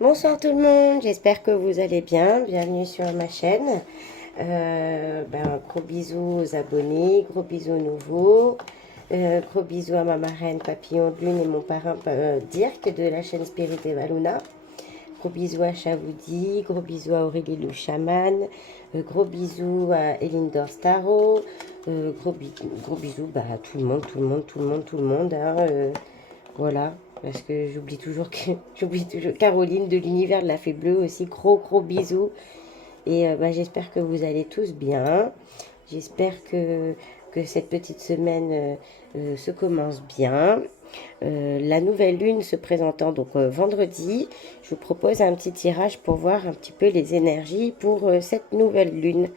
Bonsoir tout le monde, j'espère que vous allez bien. Bienvenue sur ma chaîne. Gros bisous aux abonnés, gros bisous aux nouveaux. Gros bisous à ma marraine Papillon de Lune et mon parrain Dirk de la chaîne Spirit et Valuna. Gros bisous à Chavoudi, gros bisous à Aurélie Lou Chaman, gros bisous à Eline Dorstaro, gros bisous à tout le monde, tout le monde. Voilà, parce que j'oublie toujours Caroline de l'univers de la Fée Bleue aussi. Gros bisous. Et j'espère que vous allez tous bien. J'espère que cette petite semaine se commence bien. La nouvelle lune se présentant donc vendredi, je vous propose un petit tirage pour voir un petit peu les énergies pour cette nouvelle lune.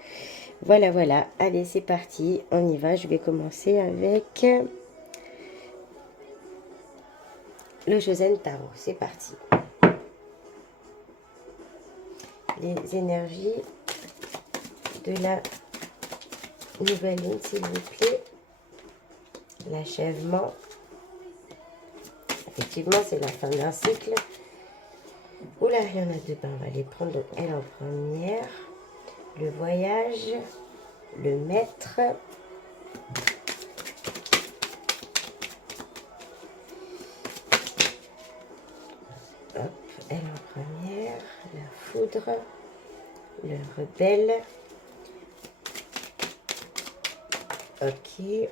Voilà. Allez, c'est parti. On y va. Je vais commencer avec le Chosen Tarot. C'est parti. Les énergies de la nouvelle lune, s'il vous plaît. L'achèvement. Effectivement, c'est la fin d'un cycle. Oula, il y en a deux. On va les prendre. Donc, elle en première. Le voyage. Le maître. Hop, elle en première. La foudre. Le rebelle. Ok.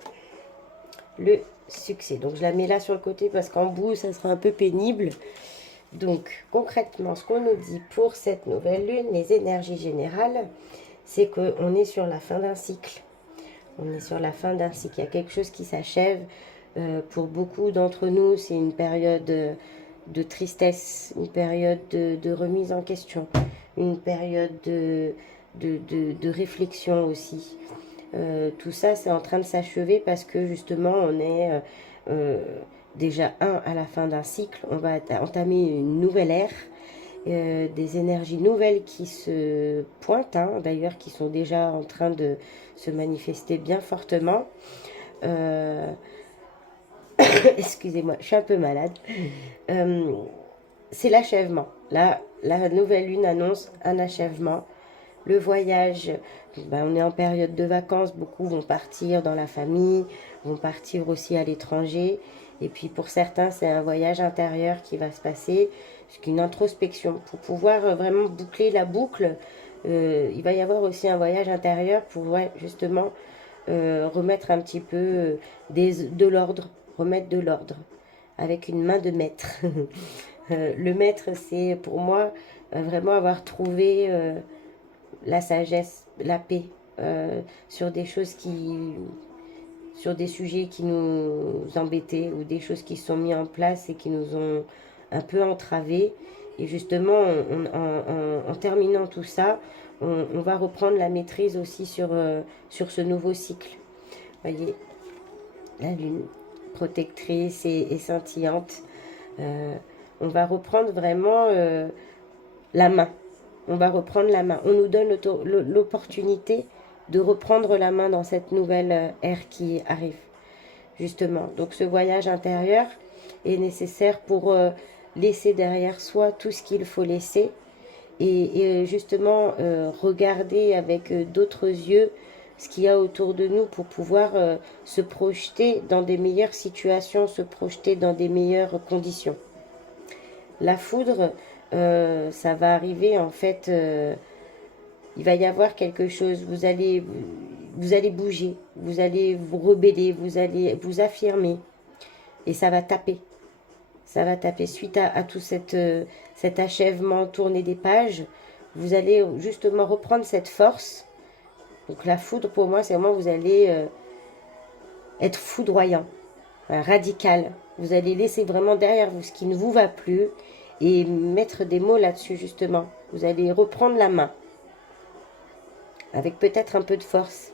Le succès. Donc, je la mets là sur le côté parce qu'en bout, ça sera un peu pénible. Donc, concrètement, ce qu'on nous dit pour cette nouvelle lune, les énergies générales, c'est qu'on est sur la fin d'un cycle. On est sur la fin d'un cycle. Il y a quelque chose qui s'achève. Pour beaucoup d'entre nous, c'est une période de tristesse, une période de remise en question, une période de réflexion aussi. Tout ça, c'est en train de s'achever parce que justement, on est déjà à la fin d'un cycle. On va entamer une nouvelle ère. Des énergies nouvelles qui se pointent, d'ailleurs qui sont déjà en train de se manifester bien fortement. Excusez-moi, je suis un peu malade. C'est l'achèvement. Là, la nouvelle lune annonce un achèvement. Le voyage, on est en période de vacances, beaucoup vont partir dans la famille, vont partir aussi à l'étranger. Et puis pour certains, c'est un voyage intérieur qui va se passer, c'est une introspection. Pour pouvoir vraiment boucler la boucle, il va y avoir aussi un voyage intérieur pour justement remettre un petit peu de l'ordre, remettre de l'ordre, avec une main de maître. Le maître, c'est pour moi vraiment avoir trouvé la sagesse, la paix sur des choses sur des sujets qui nous embêtaient ou des choses qui sont mises en place et qui nous ont un peu entravés. Et justement, en terminant tout ça, on va reprendre la maîtrise aussi sur ce nouveau cycle. Voyez, la lune protectrice et scintillante. On va reprendre vraiment la main. On va reprendre la main. On nous donne l'opportunité de reprendre la main dans cette nouvelle ère qui arrive, justement. Donc ce voyage intérieur est nécessaire pour laisser derrière soi tout ce qu'il faut laisser et justement regarder avec d'autres yeux ce qu'il y a autour de nous pour pouvoir se projeter dans des meilleures situations, se projeter dans des meilleures conditions. La foudre, ça va arriver en fait, il va y avoir quelque chose, vous allez bouger, vous allez vous rebeller, vous allez vous affirmer et ça va taper. Ça va taper suite à tout cet achèvement, tourner des pages. Vous allez justement reprendre cette force. Donc la foudre, pour moi, c'est vraiment vous allez être foudroyant, radical. Vous allez laisser vraiment derrière vous ce qui ne vous va plus et mettre des mots là-dessus, justement. Vous allez reprendre la main avec peut-être un peu de force.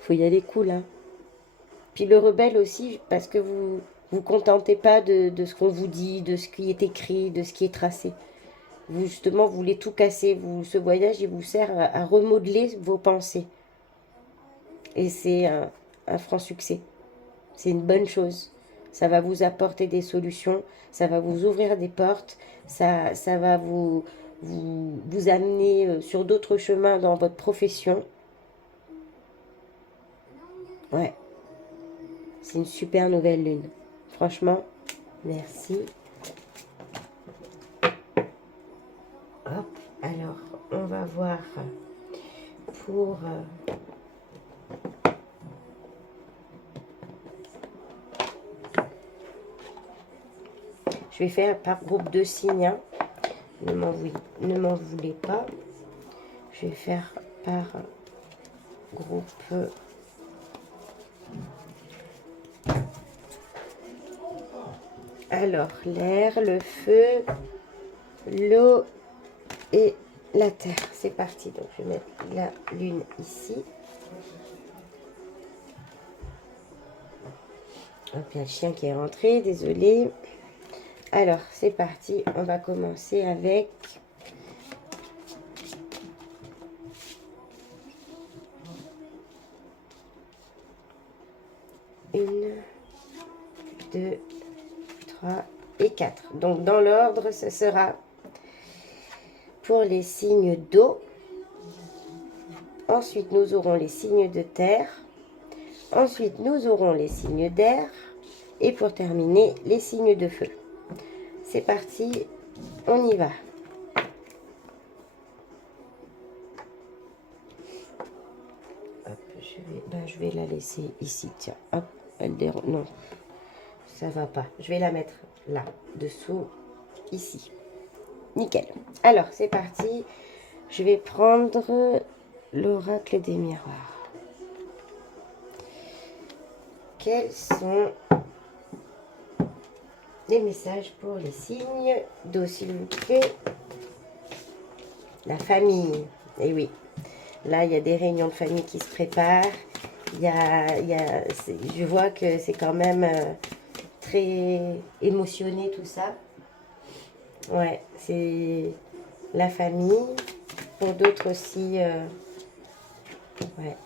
Faut y aller cool, hein. Puis le rebelle aussi, parce que vous contentez pas de ce qu'on vous dit, de ce qui est écrit, de ce qui est tracé. Vous, justement, vous voulez tout casser. Ce voyage, il vous sert à remodeler vos pensées. Et c'est un franc succès. C'est une bonne chose. Ça va vous apporter des solutions, ça va vous ouvrir des portes, ça va vous amener sur d'autres chemins dans votre profession. Ouais, c'est une super nouvelle lune. Franchement, merci. Hop, alors, on va voir pour... je vais faire par groupe de signes. Hein. Ne m'en voulez pas. Je vais faire par groupe. Alors, l'air, le feu, l'eau et la terre. C'est parti. Donc, je vais mettre la lune ici. Hop, il y a le chien qui est rentré. Désolé. Alors, c'est parti. On va commencer avec... Une, 2, 3 et 4. Donc, dans l'ordre, ce sera pour les signes d'eau. Ensuite, nous aurons les signes de terre. Ensuite, nous aurons les signes d'air. Et pour terminer, les signes de feu. C'est parti, on y va. Hop, je vais la laisser ici. Tiens, hop, elle dérange. Non, ça va pas. Je vais la mettre là, dessous, ici. Nickel. Alors, c'est parti. Je vais prendre l'oracle des miroirs. Quels sont les messages pour les signes d'eau, s'il vous plaît? La famille. Et oui, là, il y a des réunions de famille qui se préparent. Je vois que c'est quand même très émotionné tout ça. Ouais, c'est la famille. Pour d'autres aussi, ouais.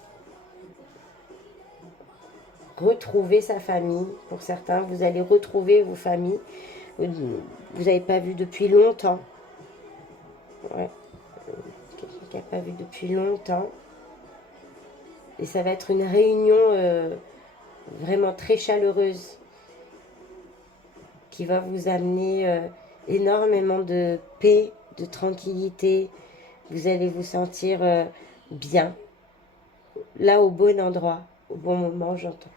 Retrouver sa famille. Pour certains, vous allez retrouver vos familles. Vous n'avez pas vu depuis longtemps. Ouais. Quelqu'un qui n'a pas vu depuis longtemps. Et ça va être une réunion vraiment très chaleureuse qui va vous amener énormément de paix, de tranquillité. Vous allez vous sentir bien, là au bon endroit, au bon moment, j'entends.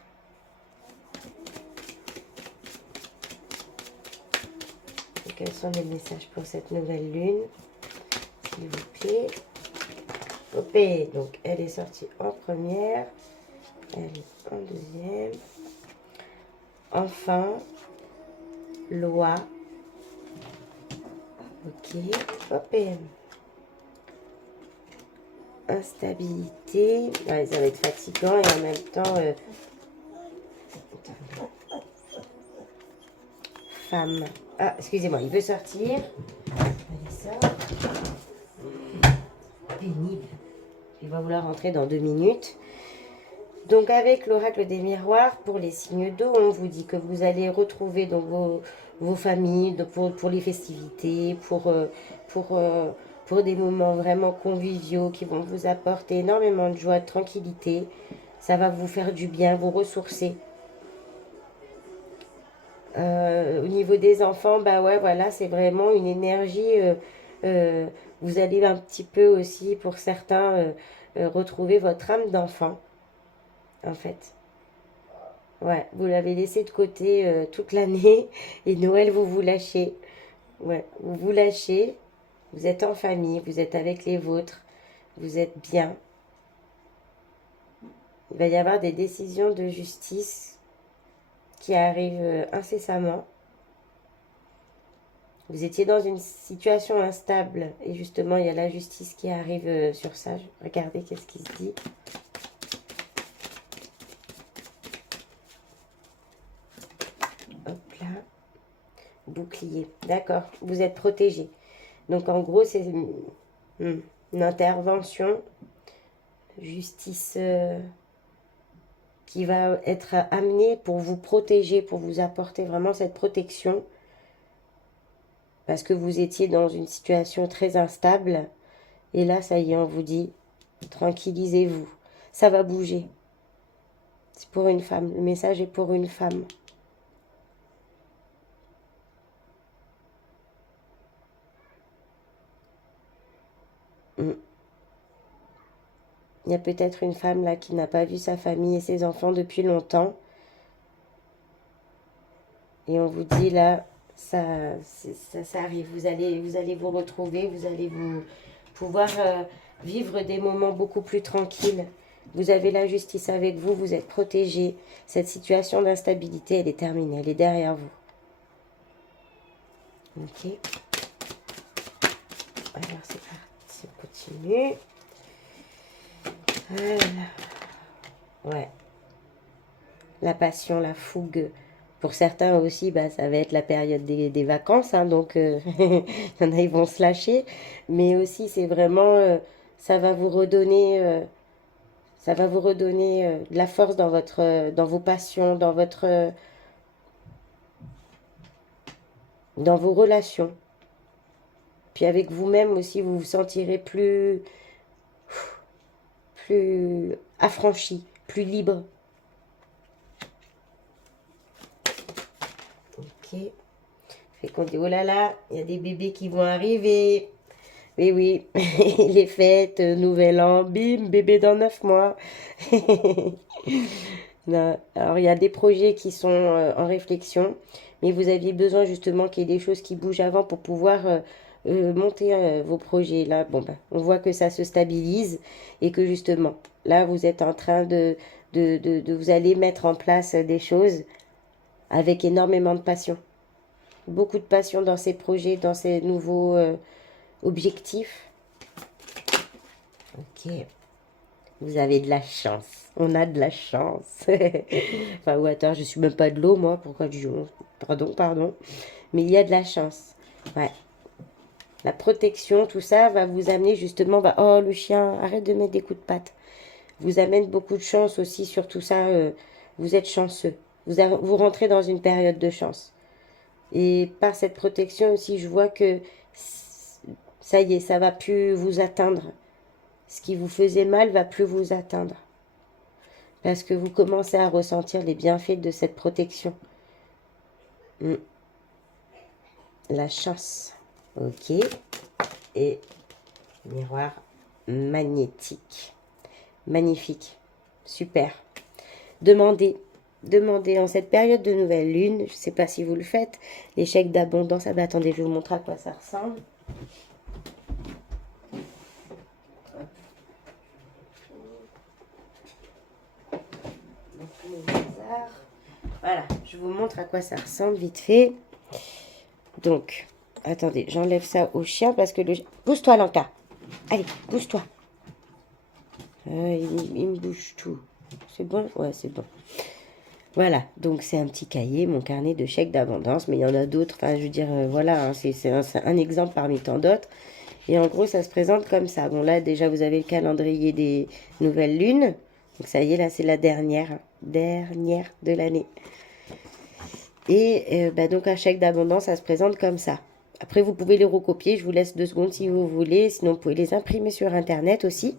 Quels sont les messages pour cette nouvelle lune, s'il vous plaît? Popée, donc elle est sortie en première, elle est en deuxième. Enfin, loi. Ok, Popée. Instabilité. Ouais, ça va être fatigant et en même temps... femme. Ah, excusez-moi, il veut sortir. Allez, sort. Pénible. Il va vouloir rentrer dans 2 minutes. Donc, avec l'oracle des miroirs, pour les signes d'eau, on vous dit que vous allez retrouver donc, vos familles pour les festivités, pour des moments vraiment conviviaux qui vont vous apporter énormément de joie, de tranquillité. Ça va vous faire du bien, vous ressourcer. Au niveau des enfants, bah ouais, voilà, c'est vraiment une énergie. Vous allez un petit peu aussi, pour certains, retrouver votre âme d'enfant, en fait. Ouais, vous l'avez laissé de côté toute l'année et Noël, vous vous lâchez. Ouais, vous vous lâchez, vous êtes en famille, vous êtes avec les vôtres, vous êtes bien. Il va y avoir des décisions de justice qui arrivent incessamment. Vous étiez dans une situation instable et justement il y a la justice qui arrive sur ça. Regardez qu'est-ce qui se dit. Hop là. Bouclier. D'accord. Vous êtes protégé. Donc en gros c'est une intervention. Justice qui va être amené pour vous protéger, pour vous apporter vraiment cette protection. Parce que vous étiez dans une situation très instable. Et là, ça y est, on vous dit, tranquillisez-vous. Ça va bouger. C'est pour une femme. Le message est pour une femme. Il y a peut-être une femme là qui n'a pas vu sa famille et ses enfants depuis longtemps. Et on vous dit là, ça arrive. Vous allez vous retrouver, vous allez vous pouvoir vivre des moments beaucoup plus tranquilles. Vous avez la justice avec vous, vous êtes protégés. Cette situation d'instabilité, elle est terminée, elle est derrière vous. Ok. Alors c'est parti, on continue. Ouais. La passion, la fougue. Pour certains aussi, bah, ça va être la période des vacances, hein, donc il y en a, ils vont se lâcher. Mais aussi, c'est vraiment, ça va vous redonner, de la force dans dans vos passions, dans vos relations. Puis avec vous-même aussi, vous vous sentirez plus affranchi, plus libre. Ok. Fait qu'on dit, oh là là, il y a des bébés qui vont arriver. Oui, oui, les fêtes, nouvel an, bim, bébé dans 9 mois. Non, alors, il y a des projets qui sont en réflexion, mais vous aviez besoin justement qu'il y ait des choses qui bougent avant pour pouvoir monter vos projets. Là, bon, ben, on voit que ça se stabilise et que justement, là, vous êtes en train vous allez mettre en place des choses avec énormément de passion. Beaucoup de passion dans ces projets, dans ces nouveaux objectifs. Ok. Vous avez de la chance. On a de la chance. Enfin, ou attends, je suis même pas de l'eau, moi. Pourquoi du jour? Pardon. Mais il y a de la chance. Ouais. La protection, tout ça va vous amener justement... oh, le chien, arrête de mettre des coups de patte. Vous amène beaucoup de chance aussi sur tout ça. Vous êtes chanceux. Vous rentrez dans une période de chance. Et par cette protection aussi, je vois que ça y est, ça va plus vous atteindre. Ce qui vous faisait mal va plus vous atteindre. Parce que vous commencez à ressentir les bienfaits de cette protection. La chance. Ok. Et miroir magnétique. Magnifique. Super. Demandez en cette période de nouvelle lune, je ne sais pas si vous le faites, les chèques d'abondance. Ah ben attendez, je vais vous montrer à quoi ça ressemble. Voilà, je vous montre à quoi ça ressemble vite fait. Donc, attendez, j'enlève ça au chien parce que le... Bouge-toi, Lanka. Allez, bouge-toi. Il me bouge tout. C'est bon? Ouais, c'est bon. Voilà, donc c'est un petit cahier, mon carnet de chèques d'abondance, mais il y en a d'autres. Enfin, je veux dire, voilà, hein, c'est un exemple parmi tant d'autres. Et en gros, ça se présente comme ça. Bon, là, déjà, vous avez le calendrier des nouvelles lunes. Donc, ça y est, là, c'est la dernière de l'année. Et donc, un chèque d'abondance, ça se présente comme ça. Après, vous pouvez les recopier. Je vous laisse 2 secondes si vous voulez. Sinon, vous pouvez les imprimer sur Internet aussi.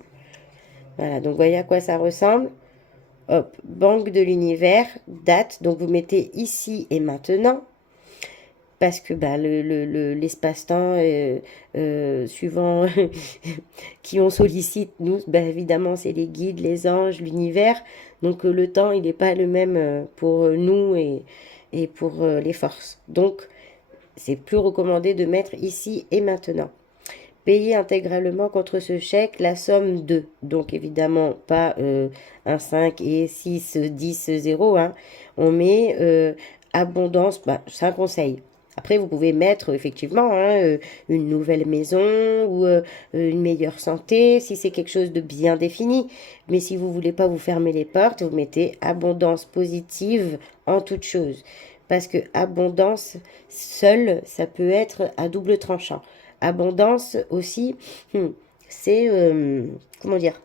Voilà, donc, voyez à quoi ça ressemble. Hop, banque de l'univers, date. Donc, vous mettez ici et maintenant. Parce que l'espace-temps, suivant qui on sollicite, nous, évidemment, c'est les guides, les anges, l'univers. Donc, le temps, il n'est pas le même pour nous et pour les forces. Donc, c'est plus recommandé de mettre ici et maintenant. Payer intégralement contre ce chèque la somme de, donc évidemment pas 1, 5 et 6, 10, 0. Hein. On met abondance, c'est un conseil. Après, vous pouvez mettre effectivement une nouvelle maison ou une meilleure santé, si c'est quelque chose de bien défini. Mais si vous voulez pas vous fermer les portes, vous mettez abondance positive en toute chose. Parce que abondance seule, ça peut être à double tranchant. Abondance aussi, c'est, comment dire,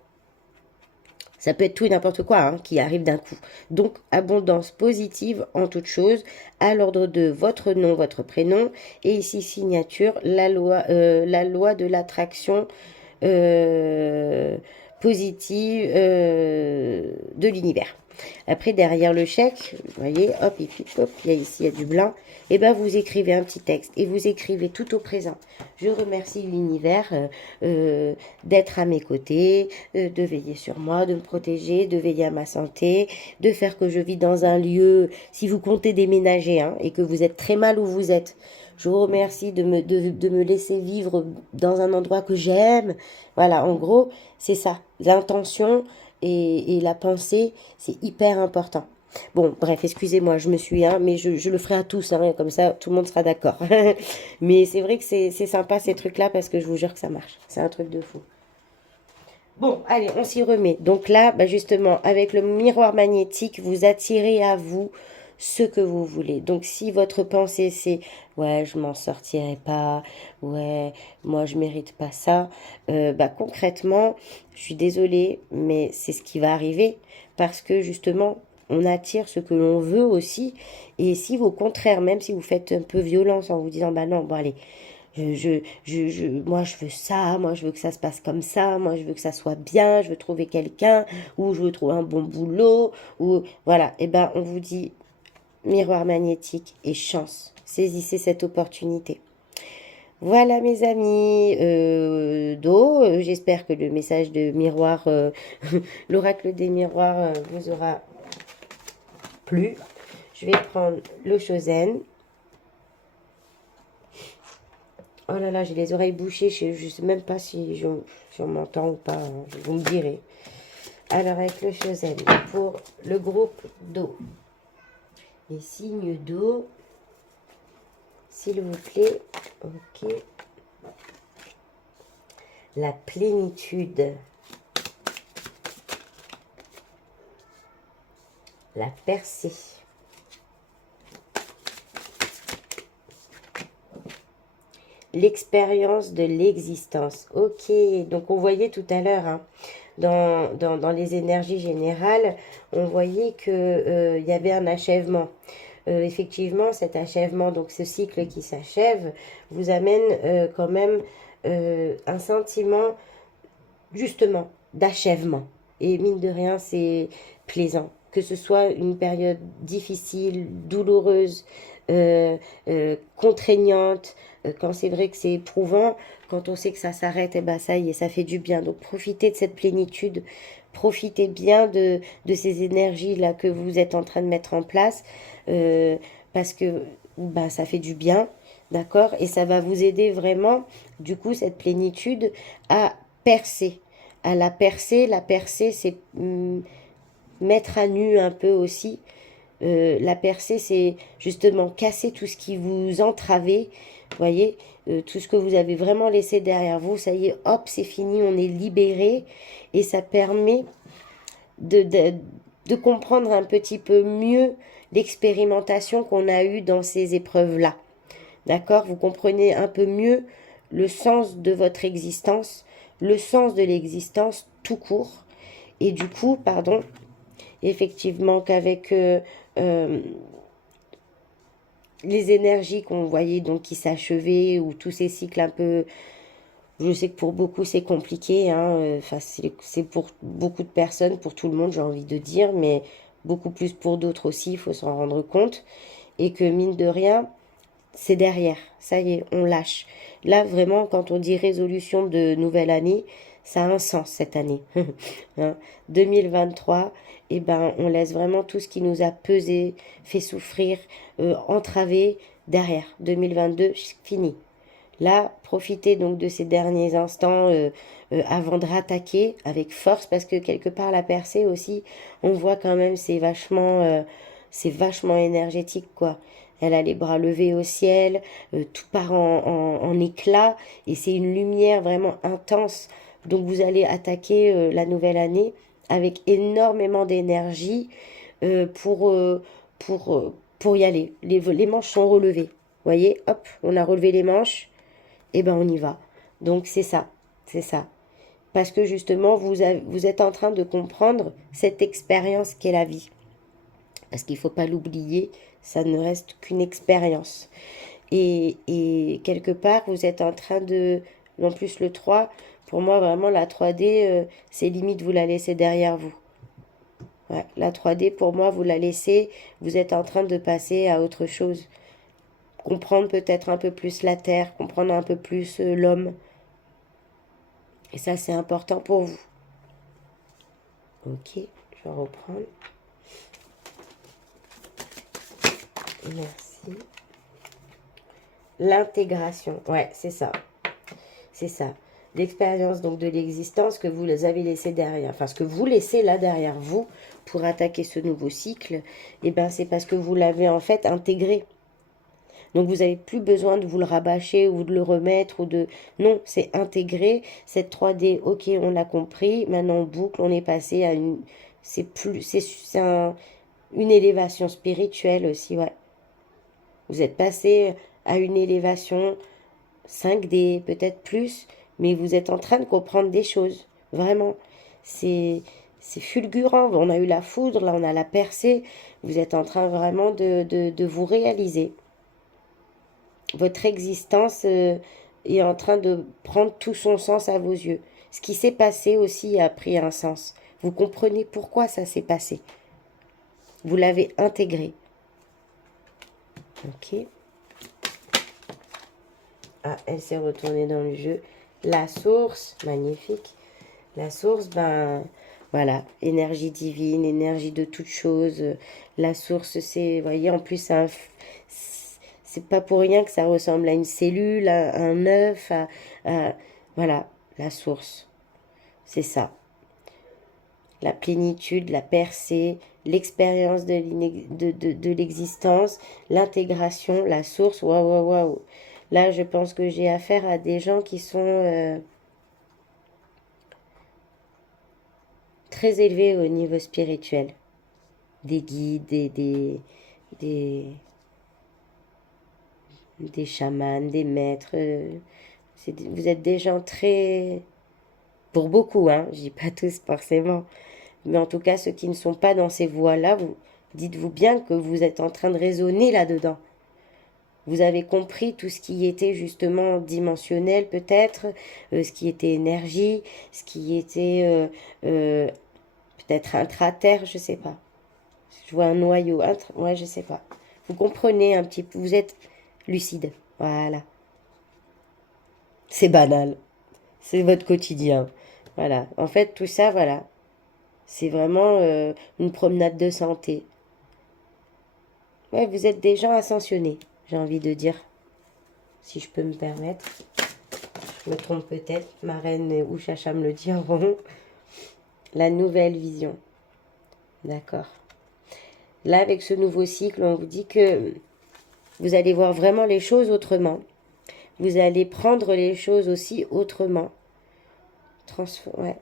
Ça peut être tout et n'importe quoi hein, qui arrive d'un coup. Donc, abondance positive en toute chose, à l'ordre de votre nom, votre prénom. Et ici, signature, la loi de l'attraction positive de l'univers. Après, derrière le chèque, vous voyez, hop, et puis, hop, il y a ici, il y a du blanc. Et bien, vous écrivez un petit texte et vous écrivez tout au présent. Je remercie l'univers d'être à mes côtés, de veiller sur moi, de me protéger, de veiller à ma santé, de faire que je vis dans un lieu, si vous comptez déménager hein, et que vous êtes très mal où vous êtes, je vous remercie de me laisser vivre dans un endroit que j'aime. Voilà, en gros, c'est ça. L'intention et la pensée, c'est hyper important. Bon, bref, excusez-moi, je me suis, hein, mais je le ferai à tous, hein, comme ça, tout le monde sera d'accord. Mais c'est vrai que c'est sympa ces trucs-là parce que je vous jure que ça marche. C'est un truc de fou. Bon, allez, on s'y remet. Donc là, bah justement, avec le miroir magnétique, vous attirez à vous ce que vous voulez. Donc si votre pensée c'est ouais, je m'en sortirai pas, ouais, moi je mérite pas ça, bah concrètement, je suis désolée, mais c'est ce qui va arriver parce que justement, on attire ce que l'on veut aussi. Et si au contraire, même si vous faites un peu violence en vous disant bah non, bon allez, moi je veux ça, moi je veux que ça se passe comme ça, moi je veux que ça soit bien, je veux trouver quelqu'un, ou je veux trouver un bon boulot, ou voilà, et ben on vous dit miroir magnétique et chance, saisissez cette opportunité. Voilà mes amis d'eau, j'espère que le message de miroir, l'oracle des miroirs vous aura plu. Je vais prendre le Chosen. Oh là là, j'ai les oreilles bouchées, je ne sais même pas si on m'entend ou pas, hein, vous me direz. Alors avec le Chosen, pour le groupe d'eau, les signes d'eau, s'il vous plaît, ok. La plénitude, la percée, l'expérience de l'existence. Ok, donc on voyait tout à l'heure, hein, dans les énergies générales, on voyait que y avait un achèvement. Effectivement, cet achèvement, donc ce cycle qui s'achève, vous amène quand même un sentiment, justement, d'achèvement. Et mine de rien, c'est plaisant. Que ce soit une période difficile, douloureuse, contraignante, quand c'est vrai que c'est éprouvant, quand on sait que ça s'arrête, et ben ça y est, ça fait du bien. Donc profitez de cette plénitude, profitez bien de ces énergies-là que vous êtes en train de mettre en place, parce que ben, ça fait du bien, d'accord? Et ça va vous aider vraiment, du coup, cette plénitude à percer. À la percer, c'est mettre à nu un peu aussi. La percée, c'est justement casser tout ce qui vous entravait, voyez, tout ce que vous avez vraiment laissé derrière vous, ça y est, hop, c'est fini, on est libéré, et ça permet de comprendre un petit peu mieux l'expérimentation qu'on a eue dans ces épreuves-là. D'accord? Vous comprenez un peu mieux le sens de votre existence, le sens de l'existence tout court, et du coup, pardon, effectivement qu'avec les énergies qu'on voyait donc qui s'achevaient, ou tous ces cycles un peu, je sais que pour beaucoup c'est compliqué, hein, enfin c'est pour beaucoup de personnes, pour tout le monde j'ai envie de dire, mais beaucoup plus pour d'autres aussi, il faut s'en rendre compte, et que mine de rien, c'est derrière, ça y est, on lâche. Là vraiment, quand on dit résolution de nouvelle année, ça a un sens cette année. Hein, 2023, eh ben, on laisse vraiment tout ce qui nous a pesé, fait souffrir, entravé derrière. 2022, fini. Là, profitez donc de ces derniers instants avant de rattaquer avec force, parce que quelque part la percée aussi, on voit quand même c'est vachement énergétique quoi. Elle a les bras levés au ciel, tout part en éclats, et c'est une lumière vraiment intense. Donc vous allez attaquer la nouvelle année avec énormément d'énergie pour y aller. Les manches sont relevées. Vous voyez, hop, on a relevé les manches, et ben on y va. Donc c'est ça, c'est ça. parce que justement, vous êtes en train de comprendre cette expérience qu'est la vie. Parce qu'il ne faut pas l'oublier, ça ne reste qu'une expérience. Et quelque part, vous êtes en train de... En plus, le 3, pour moi, vraiment, la 3D, c'est limite, vous la laissez derrière vous. Ouais, la 3D, pour moi, vous la laissez, vous êtes en train de passer à autre chose. Comprendre peut-être un peu plus la Terre, comprendre un peu plus l'homme. Et ça, c'est important pour vous. Ok, je vais reprendre. Merci. L'intégration, ouais, c'est ça. C'est ça. L'expérience donc de l'existence que vous avez laissé derrière, enfin ce que vous laissez là derrière vous pour attaquer ce nouveau cycle, et ben c'est parce que vous l'avez en fait intégré. Donc vous n'avez plus besoin de vous le rabâcher ou de le remettre ou de... Non, c'est intégré. Cette 3D, ok, on l'a compris. Maintenant on boucle, on est passé à une... C'est plus... C'est une élévation spirituelle aussi, ouais. Vous êtes passé à une élévation 5D, peut-être plus, mais vous êtes en train de comprendre des choses. Vraiment. C'est fulgurant. On a eu la foudre, là on a la percée. Vous êtes en train vraiment de vous réaliser. Votre existence est en train de prendre tout son sens à vos yeux. Ce qui s'est passé aussi a pris un sens. Vous comprenez pourquoi ça s'est passé. Vous l'avez intégré. Ok. Ah, elle s'est retournée dans le jeu. La source, magnifique. La source, ben voilà, énergie divine, énergie de toute chose. La source, c'est, vous voyez, en plus, c'est pas pour rien que ça ressemble à une cellule, à un œuf, voilà, la source. C'est ça. La plénitude, la percée, l'expérience de l'existence, l'intégration, la source. Waouh, waouh, waouh. Là, je pense que j'ai affaire à des gens qui sont très élevés au niveau spirituel. Des guides, des chamans, des maîtres. Vous êtes des gens très... Pour beaucoup, hein, je dis pas tous forcément. Mais en tout cas, ceux qui ne sont pas dans ces voies-là, vous dites-vous bien que vous êtes en train de raisonner là-dedans. Vous avez compris tout ce qui était justement dimensionnel peut-être, ce qui était énergie, ce qui était peut-être intra-terre, je sais pas. Je vois un noyau, ouais, je sais pas. Vous comprenez un petit peu, vous êtes lucide, voilà. C'est banal, c'est votre quotidien. Voilà, en fait tout ça, voilà. C'est vraiment une promenade de santé. Ouais, vous êtes des gens ascensionnés, j'ai envie de dire. Si je peux me permettre. Je me trompe peut-être. Ma reine ou Chacha me le diront. La nouvelle vision. D'accord. Là, avec ce nouveau cycle, on vous dit que vous allez voir vraiment les choses autrement. Vous allez prendre les choses aussi autrement. Ouais.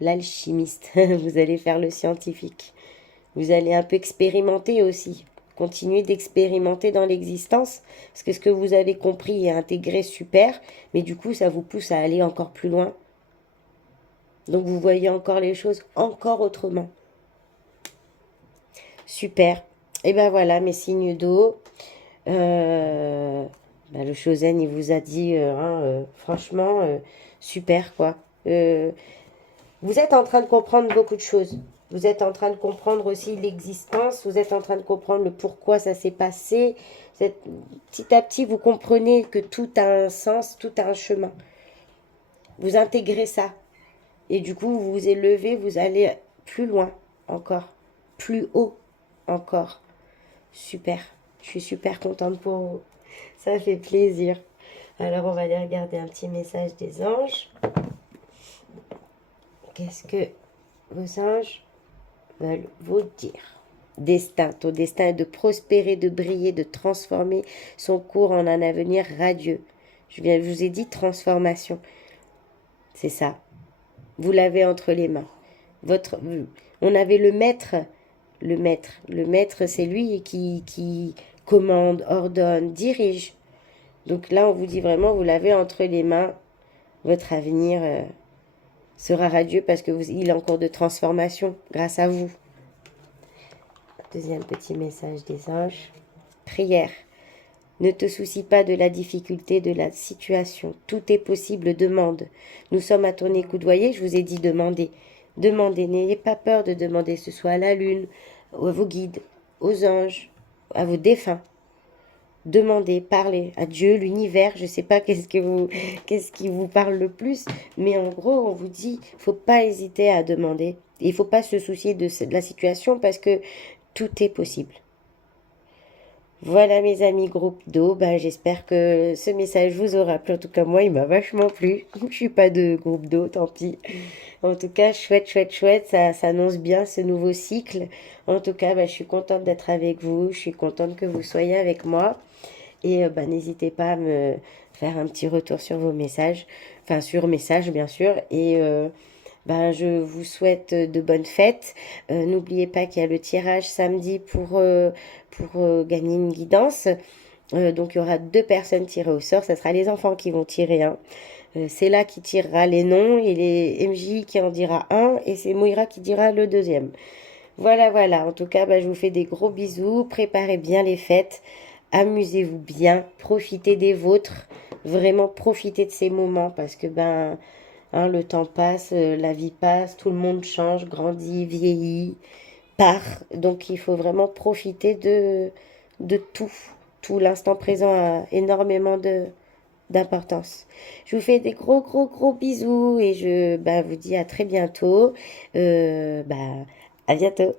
L'alchimiste. Vous allez faire le scientifique. Vous allez un peu expérimenter aussi. Continuer d'expérimenter dans l'existence. Parce que ce que vous avez compris et intégré, super. Mais du coup, ça vous pousse à aller encore plus loin. Donc, vous voyez encore les choses encore autrement. Super. Et ben voilà, mes signes d'eau. Le Chosen, il vous a dit, franchement, super, quoi. Vous êtes en train de comprendre beaucoup de choses. Vous êtes en train de comprendre aussi l'existence. Vous êtes en train de comprendre le pourquoi ça s'est passé. Petit à petit, vous comprenez que tout a un sens, tout a un chemin. Vous intégrez ça. Et du coup, vous vous élevez, vous allez plus loin encore. Plus haut encore. Super. Je suis super contente pour vous. Ça fait plaisir. Alors, on va aller regarder un petit message des anges. Qu'est-ce que vos anges veulent vous dire? Destin. Ton destin est de prospérer, de briller, de transformer son cours en un avenir radieux. Je vous ai dit transformation. C'est ça. Vous l'avez entre les mains. On avait le maître. Le maître, c'est lui qui commande, ordonne, dirige. Donc là, on vous dit vraiment, vous l'avez entre les mains. votre avenir sera radieux parce que il est en cours de transformation grâce à vous. Deuxième petit message des anges. Prière. Ne te soucie pas de la difficulté de la situation. Tout est possible, demande. Nous sommes à ton écoute. Voyez, je vous ai dit demandez. Demandez, n'ayez pas peur de demander, que ce soit à la lune, à vos guides, aux anges, à vos défunts. Demandez, parlez à Dieu, l'univers, je ne sais pas qu'est-ce qui vous parle le plus, mais en gros, on vous dit, il ne faut pas hésiter à demander. Il ne faut pas se soucier de la situation parce que tout est possible. Voilà mes amis groupe d'eau, j'espère que ce message vous aura plu. En tout cas, moi, il m'a vachement plu. Je suis pas de groupe d'eau, tant pis. En tout cas, chouette, ça s'annonce bien ce nouveau cycle. En tout cas, je suis contente d'être avec vous, je suis contente que vous soyez avec moi. Et n'hésitez pas à me faire un petit retour sur vos messages, enfin sur message bien sûr. Et je vous souhaite de bonnes fêtes. N'oubliez pas qu'il y a le tirage samedi pour gagner une guidance. Donc il y aura 2 personnes tirées au sort. Ce sera les enfants qui vont tirer un. C'est là qui tirera les noms et les MJ qui en dira un. Et c'est Moira qui dira le deuxième. Voilà. En tout cas, je vous fais des gros bisous. Préparez bien les fêtes. Amusez-vous bien. Profitez des vôtres. Vraiment profitez de ces moments parce que le temps passe, la vie passe, tout le monde change, grandit, vieillit, part. Donc il faut vraiment profiter de tout. Tout l'instant présent a énormément d'importance. Je vous fais des gros bisous et je vous dis à très bientôt. À bientôt.